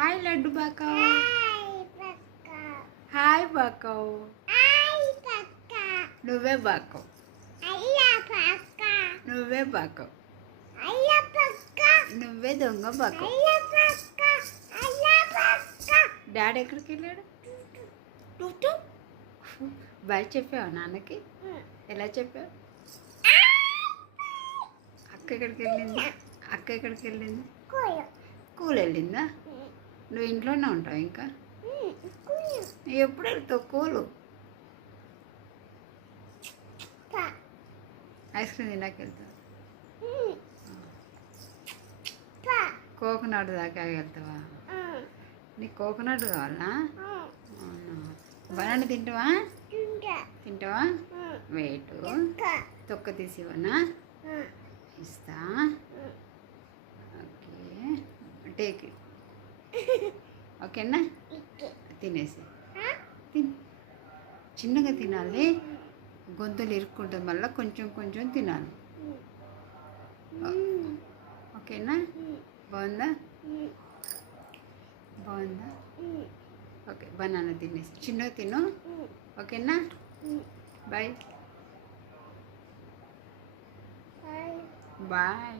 Hi laddu బాకవ్. Hi బాకవ్. నువ్వే బాకవ్. నువ్వే బాకవ్. నువ్వే దొంగ బాకవ్. డాడీ ఎక్కడికి వెళ్ళాడు? బాయ్ చెప్పావా నాన్నకి? ఎలా చెప్పావు? అక్క ఎక్కడికి వెళ్ళింది? అక్క ఎక్కడికి వెళ్ళింది? స్కూల్ వెళ్ళిందా? నువ్వు ఇంట్లోనే ఉంటావు ఇంకా? ఎప్పుడు వెళ్తావు కూలు? ఐస్ క్రీమ్ తిన్నాక వెళ్తావు? కోకోనట్ దాకా వెళ్తావా? నీకు కోకోనట్ కావాలా? బనానా తింటావా? తింటావా? వెయిట్ తొక్క తీసి ఇవ్వనా? ఇస్తా. Okay take it. ఓకేనా? తినేసి తిని చిన్నగా తినాలి, గొంతులు ఇరుక్కుంటుంది, మళ్ళీ కొంచెం కొంచెం తినాలి. ఓకేనా? బాగుందా? బాగుందా? ఓకే బనానా తినేసి చిన్నగా తిను. ఓకేనా? Bye bye.